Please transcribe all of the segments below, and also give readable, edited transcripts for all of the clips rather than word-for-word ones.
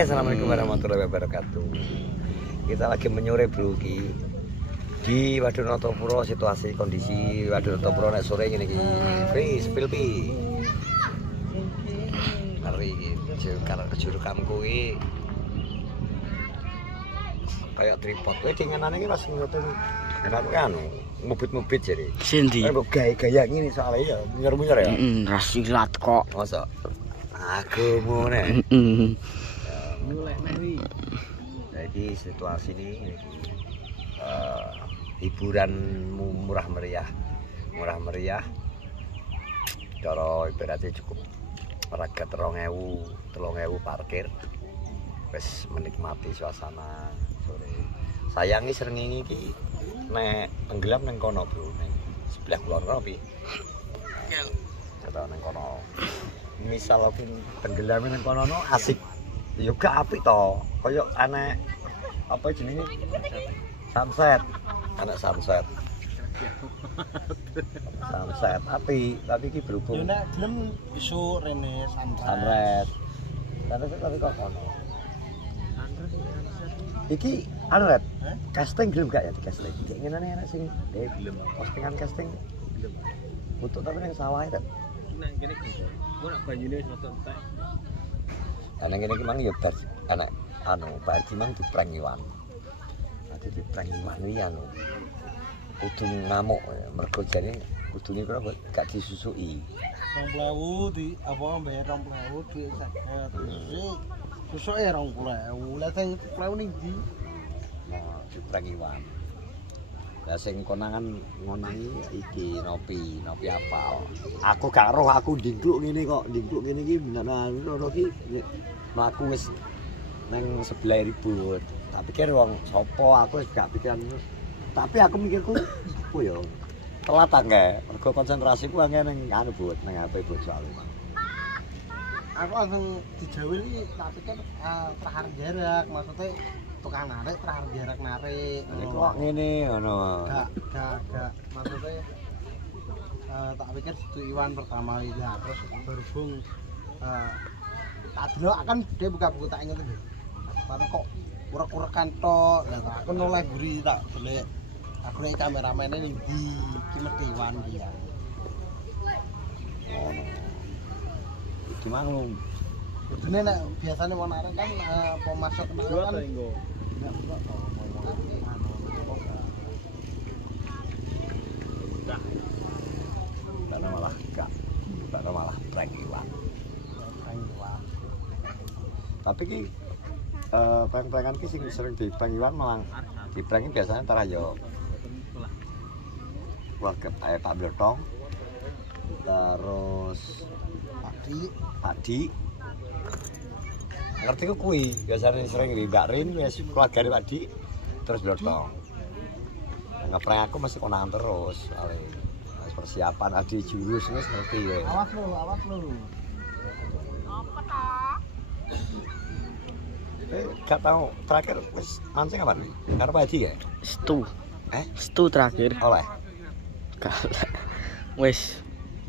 Assalamualaikum warahmatullahi wabarakatuh. Kita lagi menyore bro di Wadonotopuro. Situasi kondisi Wadonotopuro nek sore ngene iki. Spill pi. Hari jurukam kuwi kayak tripod kowe dingenane iki pas ngutin kenapa kan mubit-mubit jadi. Sendi. Kok gaya ngene soalnya ya munyer-munyer ya. Rasilat kok. Masa aku mau nek. Mulai meri. Jadi situasi ini hiburan murah meriah, cara ibaratnya cukup raga 3.000 parkir, wis menikmati suasana sore. Sayangi srengenge iki nek tenggelam nang kono bro, nang sebelah kulon kopi. Kata nang kono. Misal tenggelam nang kono asik. Ya gak apik to. Kaya aneh apa jenenge? Sunset. Anak sunset. Sunset apik, tapi iki berhubung. Yo nek gelem iso rene Sunset. Tapi kok kono. Iki anu Red. Casting gelem gak ya di casting? Iki ngene enak sing gelem. Postingan casting gelem. Untuk tapi ning sawah Red. nang kene kok. Ora banyune wis metu entek. Ana ngene iki mang yo bar anak anu Pak Haji mang diprank iwan. Dadi diprank iwan iki anu. Kudu ngamuk mergo jane kudune kira gak disusuki. 20.000 di apa bayar 20.000 duit 50. Susuke 20.000. Lah sing 20.000 ning ndi? Nah, diprank iwan. Lah sing konangan ngonangi iki nopi apal. Aku gak roh aku ndingkluk ngene kok, ndingkluk ngene iki ngono iki mlaku wis nang sebelah ribut. Tak pikir wong sapa aku wis gak pikiran. Tapi aku mikirku apa ya? Telat angge, mergo konsentrasiku angge ning anu buat nang HP buat soal. Aku langsung dijawil iki tak pikir prahar jarak, maksudnya tukang narik prahar jarak narik. Kok ngene ngono. Gak maksudnya tak pikir itu Iwan pertama kali lah, terus berhubung tak delok kan dia buka buku tak inget itu. Tapi kok urek-urekan tok. Lah aku noleh guri tak delok. Aku nek kameramene ning ndi? Iki mesti Iwan iki ya. Ngono. Iki manglung. Kudune nek biasane wong narik kan apa masuk ke kan. Enggak buka to. Karena malah prank iwan. Tapi ki prank-prankan ki sing sering di prank iwan malah di prank biasanya antara yo warga Pak Blotong terus Pakdi ngerti ku kuwi biasanya sering di Dakrin wis keluargane Pakdi terus Blotong. Ngeprank aku masih konangan terus persiapan adi jurus wis ngerti ya. Awas lu. Apa toh? Gak tau terakhir wis mancing kapan? Karo Pak Haji ya? Stu terakhir. Oleh. Kalah. Wis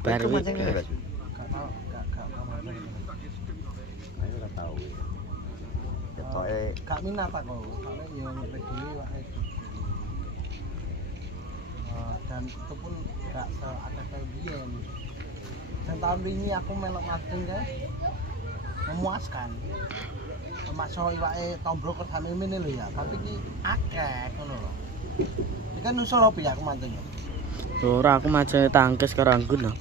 bar Itu mancing iki. ngene, Mas? Gak mancing. Ayo ora tau. Ketoke Gak minat aku, soalnya yang reguler wae. Dan itu pun gak seada kayak biyen. Dan tahun ini aku melok mancing guys, memuaskan. Termasuk iwake tombro kesane ngene lho ya, tapi iki akeh ngono lho. Iki kan nusul opo ya aku mancing. Ora aku mancing tangkis karo anggun lho.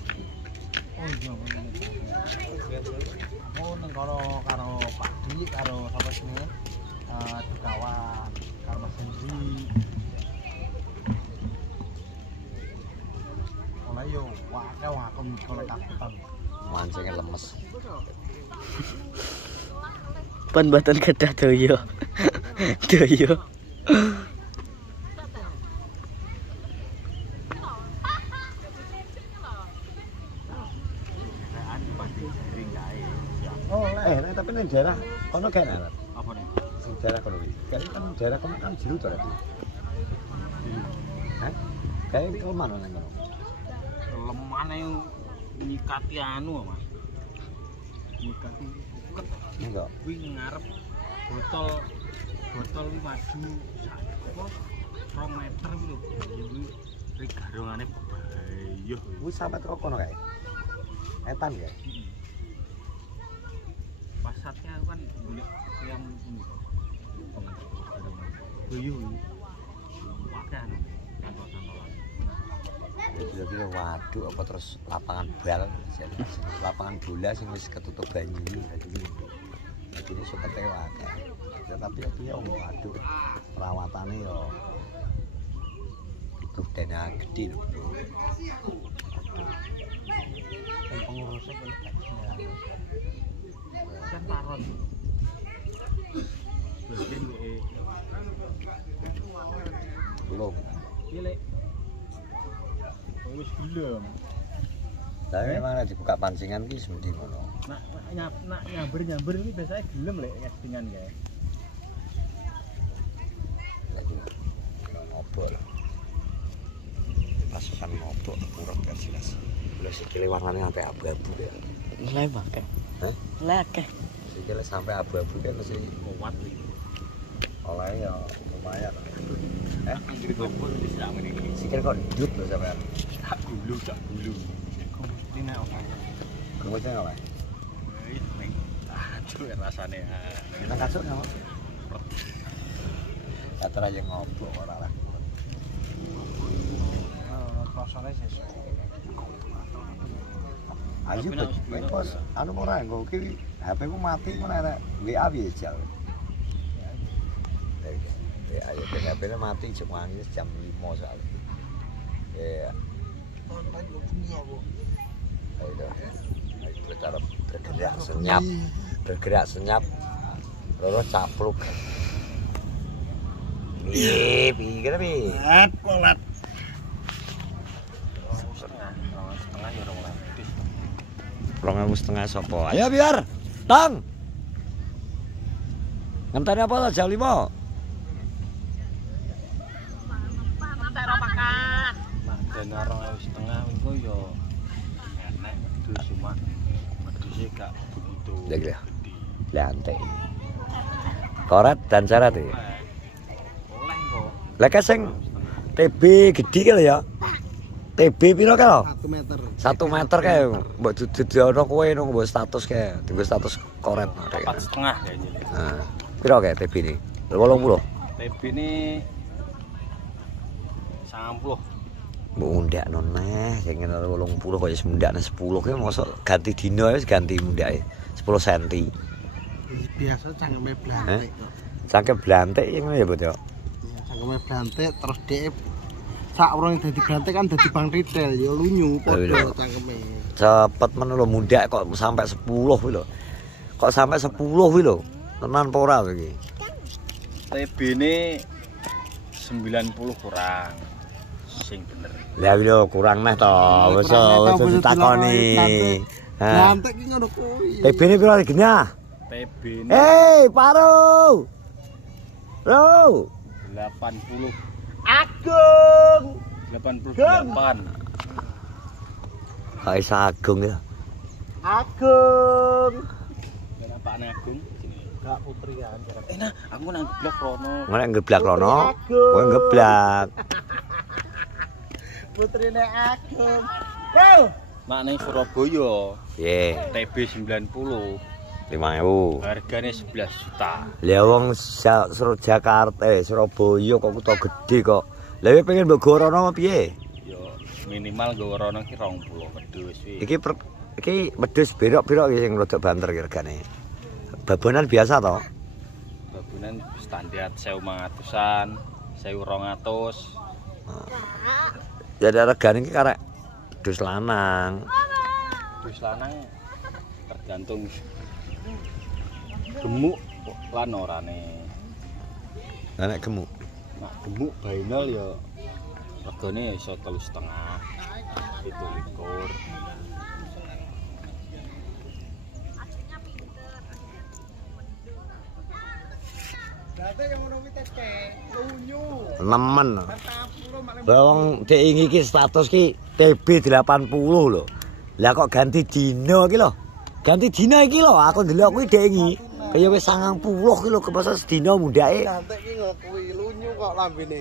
Oh iya bener. Oh ning karo Pak Di karo sapa jenenge? Kawan karo Mas Hendri. Ora yo wae wong aku mikir takutan. mancingnya lemes. Pan batan kedah doyo. Doyo. Oh, Tapi ini daerah kono kayak alat. apa nih? Sing daerah kono iki. Kan daerah kono kan jero to berarti. Hah? Kayak kelemahan nang kono. Lemane nyikati anu, Mas. Nyikati buket. Enggak. Kuwi ngarep botol iki maju apa 2 meter lho. Iki garongane bahaya. Wis sampe teko kono kae. Etan ya. Pasatnya kan golek yang ini. Boyo. Pakai anu kantor-kantoran. Kira-kira waduh apa terus lapangan bal, lapangan bola sing wis ketutup banyu iki. Jadi ini suka tewa kan. Ya, tapi ya waduh perawatannya ya butuh dana gede loh. Dan pengurusnya boleh tak sembarangan. Kan paron. Bagian Belum. Iya lek. Wis belum. Tapi memang lagi buka pancingan ki semendi ngono. Nak nyamber ini biasanya gelem lek castingan ya. Lagi ngobrol. Pasukan ngobrol kurang gak jelas. Boleh sikile warnanya sampai abu-abu ya. Mulai pakai. Hah? Lek. Sikile sampai abu-abu kan mesti Kuat iki. oleh ya lumayan. Anjir ngobrol wis sak meneh iki. Sikile kok hidup lho sampean. Tak gulu. Kok mesti nek apa? Kemudian apa? Wis ning. Aduh rasane. Kita kasut nggak? Kata aja ngobrol orang lah. Rasanya sih. Ayo bos, anu ora nggo ki HP ku mati ku nek WA piye jal. Ya ayo HP-ne mati jam wangi jam 5 soal. Ya. Ayo. Ayo bergerak senyap. Loro capluk. Piye piye pi? Polat. Setengah 2,5 sopo. Ayo biar. Tang. Ngenteni apa jam 5? Dana 2,5 iku yo enek wedhus cuma wedhuse gak begitu. Ya gitu. Lantai. Koret dan syarat ya. Oleh kok. Lek sing TB gede kali ya. TB piro kalo? 1 meter. 1 meter kae mbok dudono kowe nang mbok status kae, dienggo status koret. 4,5 kayaknya. Nah, piro kae TB ini? 80. TB ini 90. Mbok undakno neh sing 80 kaya semundakne 10 ki mosok ganti dino wis ganti mundake 10 cm. Biasa cangkeme blantik kok. Cangkem blantik ngono ya, Bot ya. Cangkeme blantik terus dhek sak urung dadi blantik kan dadi bang retail ya lunyu padha cangkeme. Cepet men lho mundak kok sampai 10 kuwi lho. Kok sampai 10 kuwi lho. Tenan apa ora iki? TB ini 90 kurang. Sing bener. Lah lho kurang neh to. Wis ditakoni. Blantik ki ngono kuwi. TB-ne piro regine? TB ini Hei, Paro. Bro. 80. Agung. 88. Hai Agung ya. Agung. Dan apane Agung? Gak putrian. Nah, aku nang blok rono. Ngono ngeblak rono. Kowe ngeblak. Putrine Agung. Wow. Mak ning Surabaya Piye? TB 90. 5.000. Hargane 11 juta. Lah wong Jakarta, Surabaya kok kutha gede kok. Lah kowe pengen mbok gorono apa piye? Yo minimal nggo rono ki 20 wedhus wi. Iki wedhus berok-berok iki sing rada banter ki regane. Babonan biasa to? Babunan standar 1.500-an, 1.200. Ya ada regane iki karek wedhus lanang. Wedhus lanang tergantung gemuk lan orane. Lah nek gemuk. Nak gemuk bainal ya regane ya iso 3,5. 17. Berarti yang ngono kuwi tete lunyu. Nemen. 40 malah Wong dhek iki status ki TB 80 lho. Lah kok ganti dina iki lho. Ganti dina iki lho aku ndelok kuwi dhek iki. Kaya wis 90 ki lho kepasa sedina mundake. Blantik ki ngakui lunyu kok lambene.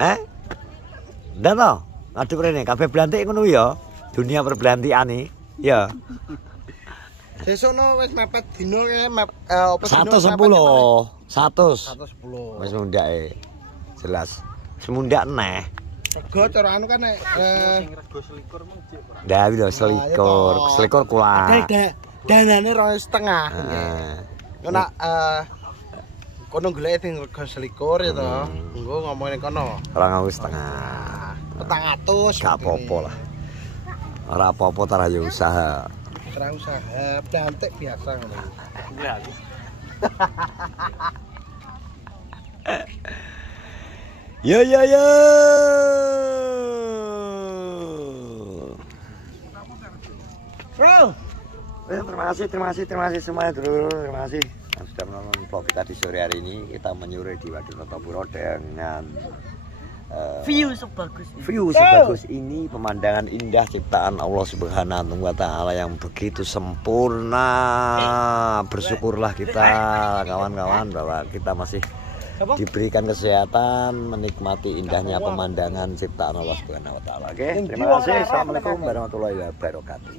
Ndak to? Ngadep rene kabeh blantik ngono ya. Dunia perblantikan iki. Ya. Sesono wis mepet dino ke apa 110. 100. 110. Wis mundake. Jelas. Semundak neh. Sego cara anu kan nek Sing rego selikur mung cek. Ndak lho selikur. Selikur kula. danane 2,5. Heeh. Kena kono golek sing rego selikur ya to. Engko ngomongin kono. 2,5. 400. Gak apa-apa lah. Ora apa-apa ta ya usaha. Terang usaha blantik biasa ngono. Yo yo yo. Bro, Terima kasih semuanya dulu. Terima kasih yang sudah menonton vlog kita di sore hari ini. Kita menyurai di Wadunotopuro dengan View sebagus ini. view sebagus ini, pemandangan indah ciptaan Allah Subhanahu wa taala yang begitu sempurna. Bersyukurlah kita kawan-kawan bahwa kita masih diberikan kesehatan menikmati indahnya pemandangan ciptaan Allah Subhanahu wa taala. Oke, terima kasih. Assalamualaikum warahmatullahi wabarakatuh.